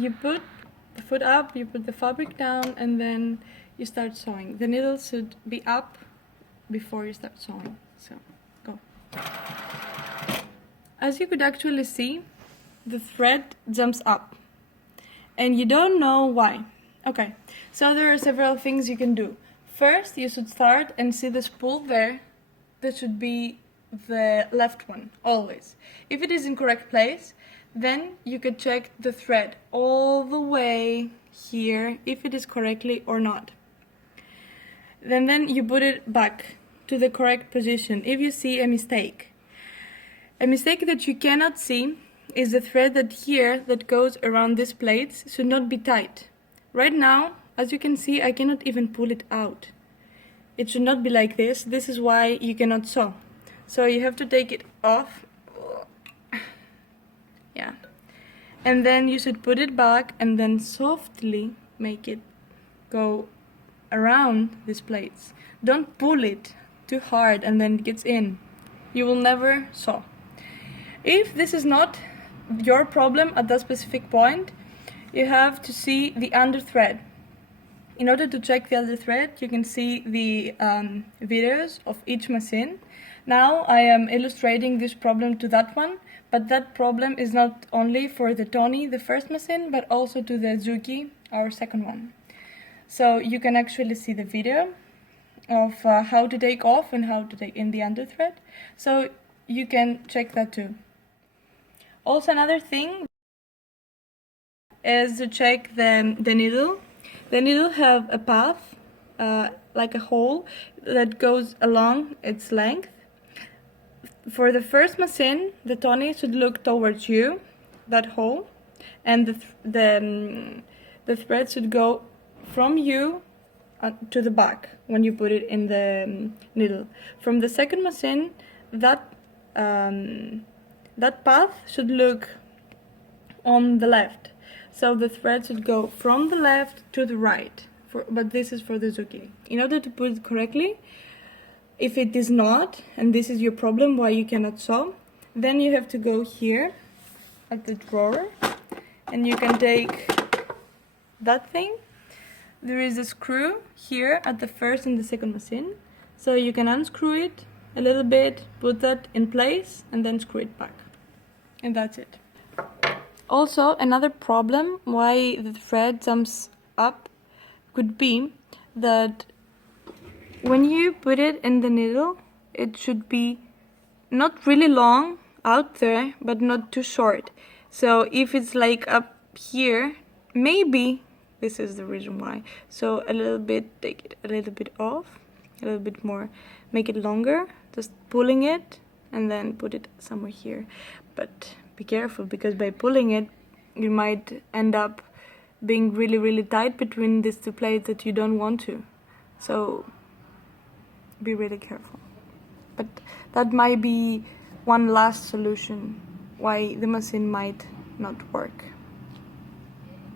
you put the foot up, you put the fabric down, and then you start sewing. The needle should be up before you start sewing. So, go. As you could actually see, the thread jumps up. And you don't know why. Okay, so there are several things you can do. First, you should start and see the spool there. That should be the left one, always. If it is in correct place, then you could check the thread all the way here, if it is correctly or not. Then you put it back to the correct position if you see a mistake. A mistake that you cannot see is the thread that goes around these plates should not be tight. Right now, as you can see, I cannot even pull it out. It should not be like this. This is why you cannot sew. So you have to take it off. Yeah. And then you should put it back and then softly make it go around these plates. Don't pull it too hard and then it gets in. You will never sew. If this is not your problem at that specific point, you have to see the under thread. In order to check the under thread, you can see the videos of each machine. Now I am illustrating this problem to that one, but that problem is not only for the Toni, the first machine, but also to the Zuki, our second one. So you can actually see the video of how to take off and how to take in the under thread. So you can check that too. Also, another thing is to check the needle. The needle have a path, like a hole, that goes along its length. For the first machine, the Toni should look towards you, that hole, and the thread should go from you to the back when you put it in the needle. From the second machine, that path should look on the left. So the thread should go from the left to the right, but this is for the Zuki. In order to put it correctly, if it is not, and this is your problem why you cannot sew, then you have to go here at the drawer and you can take that thing. There is a screw here at the first and the second machine, so you can unscrew it a little bit, put that in place, and then screw it back. And that's it. Also, another problem why the thread jumps up could be that when you put it in the needle, it should be not really long out there, but not too short. So if it's like up here, maybe this is the reason why. So a little bit, take it a little bit off, a little bit more, make it longer, just pulling it and then put it somewhere here. But be careful, because by pulling it, you might end up being really, really tight between these two plates that you don't want to. So be really careful. But that might be one last solution why the machine might not work.